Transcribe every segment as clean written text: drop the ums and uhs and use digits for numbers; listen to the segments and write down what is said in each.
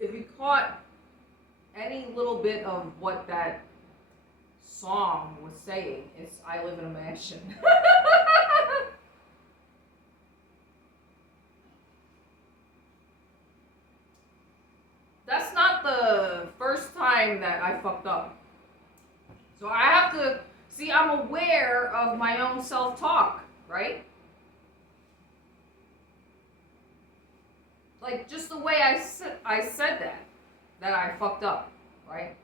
if you caught any little bit of what that song was saying, it's I live in a mansion. That's not the first time that I fucked up. So I have to see, I'm aware of my own self-talk, right? Like just the way I said that I fucked up, right?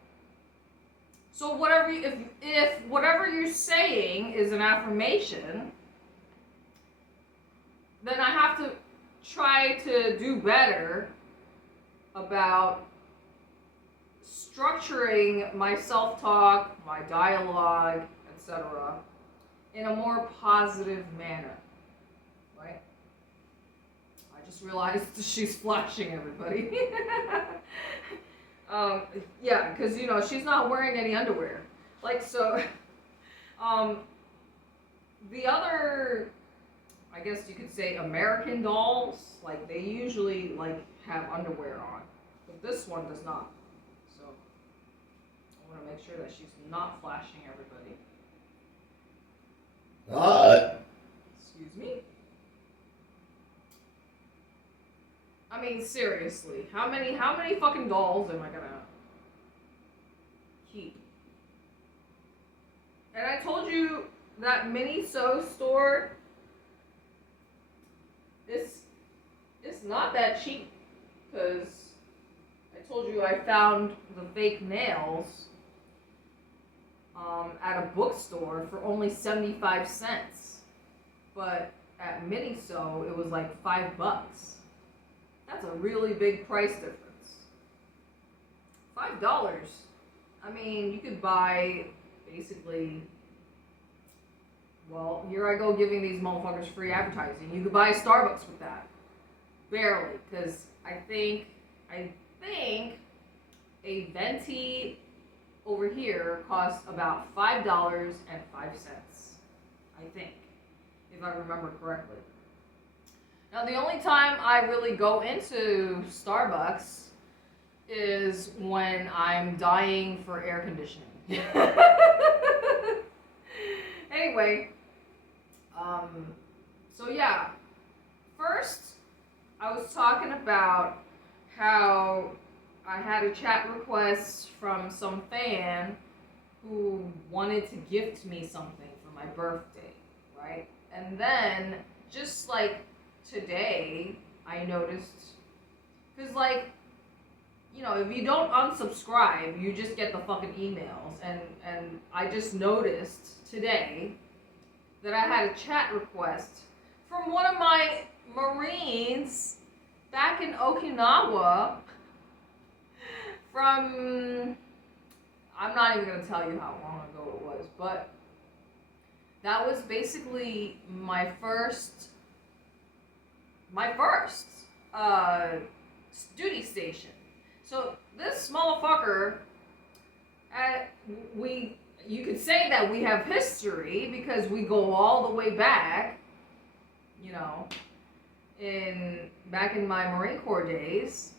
So whatever if whatever you're saying is an affirmation, then I have to try to do better about structuring my self-talk, my dialogue, etc. in a more positive manner, right? I just realized she's flashing everybody. Yeah, because she's not wearing any underwear. Like so, the other, I guess you could say, American dolls, like they usually like have underwear on, but this one does not. So I want to make sure that she's not flashing everybody. Excuse me. I mean, seriously, how many fucking dolls am I gonna keep? And I told you that mini sew store, it's not that cheap, because I told you I found the fake nails at a bookstore for only 75 cents, but at Miniso it was like $5. That's a really big price difference. $5. I mean, you could buy basically, well, here I go giving these motherfuckers free advertising. You could buy a Starbucks with that. Barely, because I think a venti over here costs about $5.05. I think, if I remember correctly. Now, the only time I really go into Starbucks is when I'm dying for air conditioning. Anyway, so yeah, first I was talking about how I had a chat request from some fan who wanted to gift me something for my birthday, right? And then, just like today, I noticed, because like, if you don't unsubscribe, you just get the fucking emails, and I just noticed today that I had a chat request from one of my Marines back in Okinawa from, I'm not even going to tell you how long ago it was, but that was basically my first duty station. So this motherfucker, you could say that we have history because we go all the way back, back in my Marine Corps days.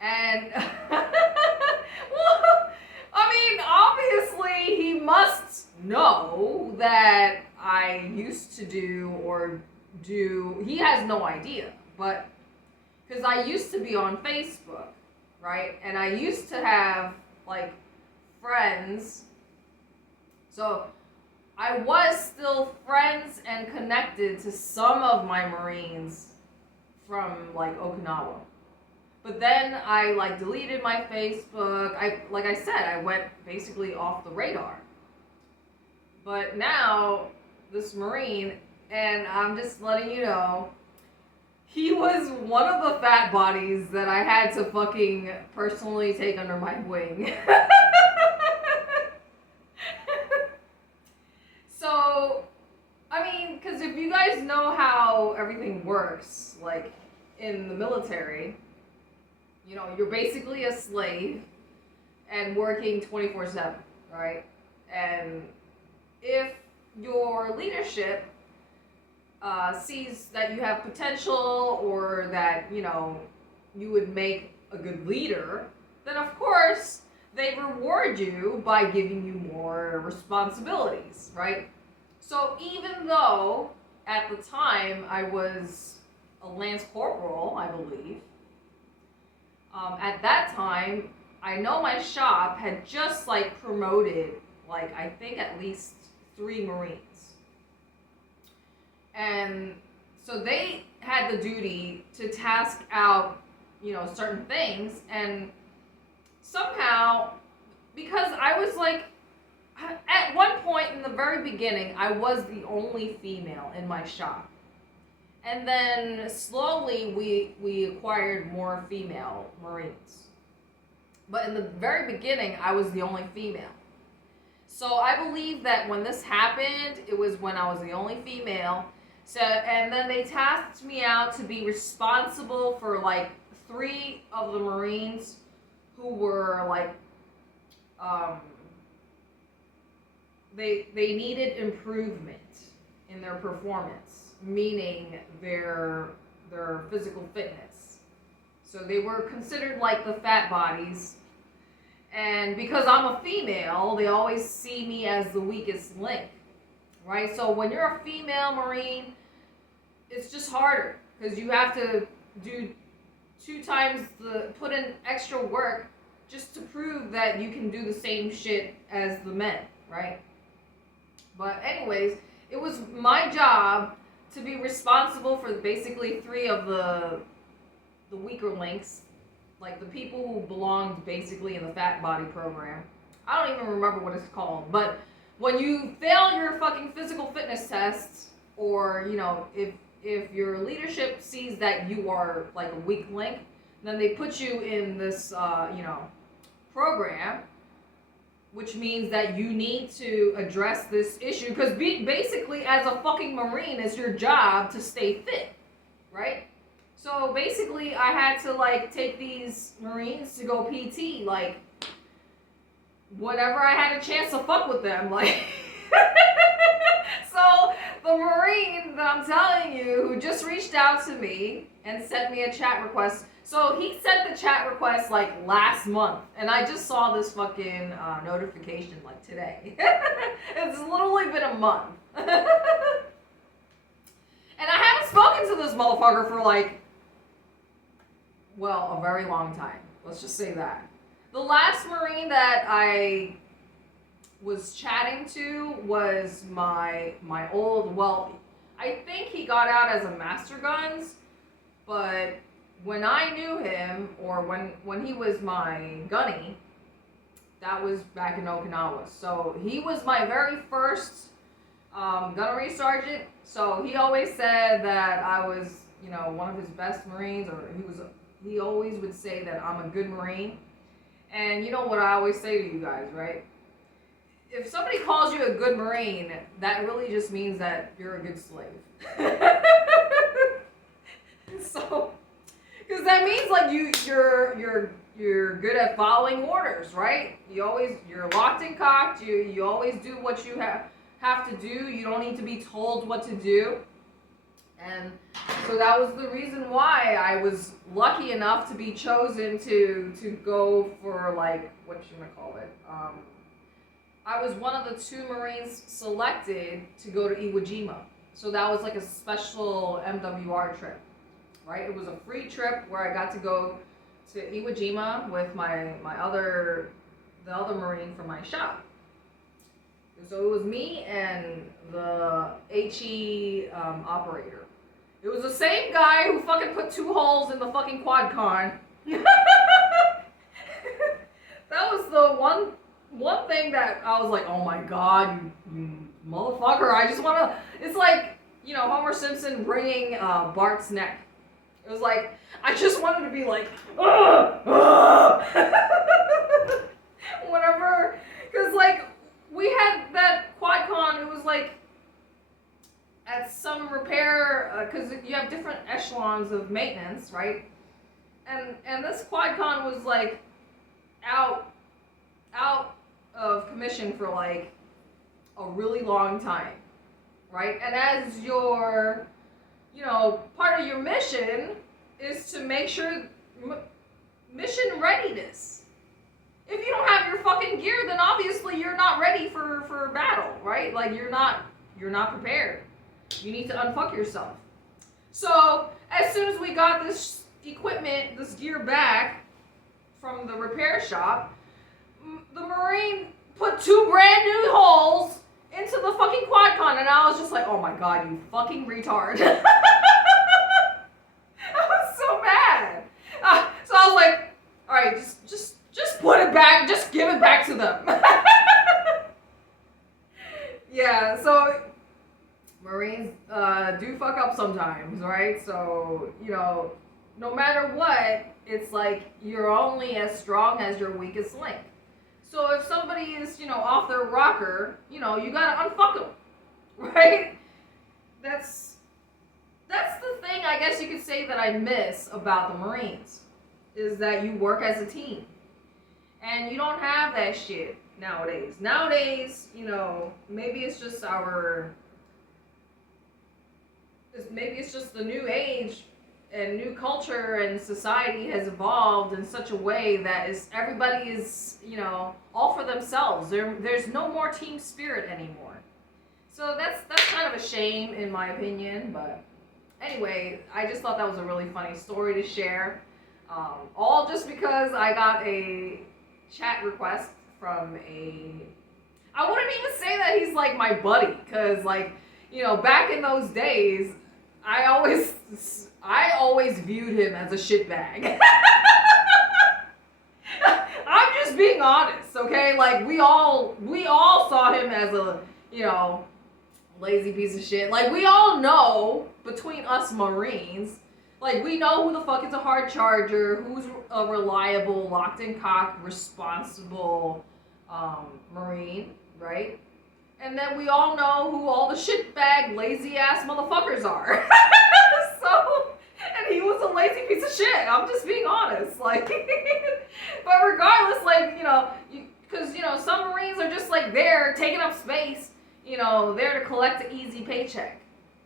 And, well, I mean, obviously he must know that I used to do, he has no idea, but, because I used to be on Facebook, right? And I used to have, like, friends. So I was still friends and connected to some of my Marines from, like, Okinawa. But then I, like, deleted my Facebook. Like I said, I went basically off the radar. But now, this Marine, and I'm just letting you know, he was one of the fat bodies that I had to fucking personally take under my wing. So, I mean, because if you guys know how everything works, like, in the military, you're basically a slave and working 24/7, right? And if your leadership sees that you have potential, or that, you would make a good leader, then of course they reward you by giving you more responsibilities, right? So even though at the time I was a lance corporal, I believe, at that time, I know my shop had just like promoted, like, I think at least 3 Marines. And so they had the duty to task out, certain things. And somehow, because I was like, at one point in the very beginning, I was the only female in my shop. And then slowly we acquired more female Marines. But in the very beginning, I was the only female. So I believe that when this happened, it was when I was the only female. So, and then they tasked me out to be responsible for like 3 of the Marines who were like, they needed improvement in their performance, meaning their physical fitness. So they were considered like the fat bodies. And because I'm a female, they always see me as the weakest link, right? So when you're a female Marine, it's just harder because you have to do 2 times put in extra work just to prove that you can do the same shit as the men, right? But anyways, it was my job to be responsible for basically 3 of the weaker links, like the people who belonged basically in the fat body program. I don't even remember what it's called, but when you fail your fucking physical fitness tests, or if your leadership sees that you are like a weak link, then they put you in this program, which means that you need to address this issue, because basically as a fucking Marine, it's your job to stay fit, right? So basically I had to like take these Marines to go PT, like whenever I had a chance to fuck with them, like. So the Marine that I'm telling you, who just reached out to me and sent me a chat request, so he sent the chat request like last month, and I just saw this fucking notification like today. It's literally been a month. And I haven't spoken to this motherfucker for like, well, a very long time. Let's just say that. The last Marine that I was chatting to was my old, well, I think he got out as a Master Guns, but when I knew him, or when he was my gunny, that was back in Okinawa. So he was my very first gunnery sergeant. So he always said that I was, one of his best Marines, or he always would say that I'm a good Marine. And you know what I always say to you guys, right? If somebody calls you a good Marine, that really just means that you're a good slave. So, because that means like you're good at following orders, right? You're locked and cocked. You always do what you have to do. You don't need to be told what to do. And so that was the reason why I was lucky enough to be chosen to go for like, what you want to call it? I was one of the 2 Marines selected to go to Iwo Jima. So that was like a special MWR trip, right? It was a free trip where I got to go to Iwo Jima with the other Marine from my shop. So it was me and the HE operator. It was the same guy who fucking put 2 holes in the fucking quad con. That was the one thing that I was like, oh my god, you motherfucker, I just wanna, it's like, Homer Simpson bringing Bart's neck. It was like, I just wanted to be like, whatever, because like, we had that quad con, it was like, at some repair, because you have different echelons of maintenance, right? And this quad con was like, out of commission for like a really long time, right? And as your, part of your mission is to make sure mission readiness. If you don't have your fucking gear, then obviously you're not ready for battle, right? Like you're not prepared. You need to unfuck yourself. So as soon as we got this equipment, this gear back from the repair shop, the Marine put 2 brand new holes into the fucking quad con, and I was just like, oh my god, you fucking retard. I was so mad. So I was like, all right, just put it back, just give it back to them. Yeah, so Marines do fuck up sometimes, right? So, you know, no matter what, it's like you're only as strong as your weakest link. So if somebody is, you know, off their rocker, you know, you gotta unfuck them, right? That's the thing I guess you could say that I miss about the Marines, is that you work as a team. And you don't have that shit nowadays. Nowadays, you know, maybe it's just the new age and new culture and society has evolved in such a way that everybody is, you know, all for themselves. There's no more team spirit anymore. So that's kind of a shame in my opinion, but anyway, I just thought that was a really funny story to share. All just because I got a chat request from I wouldn't even say that he's like my buddy, because like, you know, back in those days, I always viewed him as a shitbag. I'm just being honest, okay? Like we all saw him as a, you know, lazy piece of shit. Like we all know, between us Marines, like we know who the fuck is a hard charger, who's a reliable, locked in cock, responsible Marine, right? And then we all know who all the shitbag, lazy ass motherfuckers are. So, and he was a lazy piece of shit. I'm just being honest. Like, but regardless, like, you know, because, you know, some Marines are just like there taking up space, you know, there to collect an easy paycheck.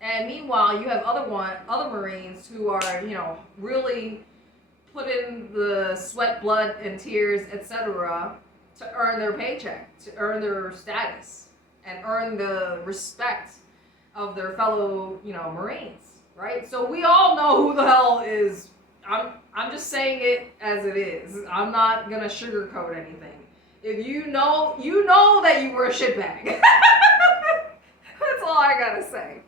And meanwhile, you have other Marines who are, you know, really put in the sweat, blood, and tears, etc., to earn their paycheck, to earn their status, and earn the respect of their fellow, you know, Marines, right? So we all know who the hell is. I'm just saying it as it is. I'm not gonna sugarcoat anything. If you know that you were a shitbag. That's all I gotta say.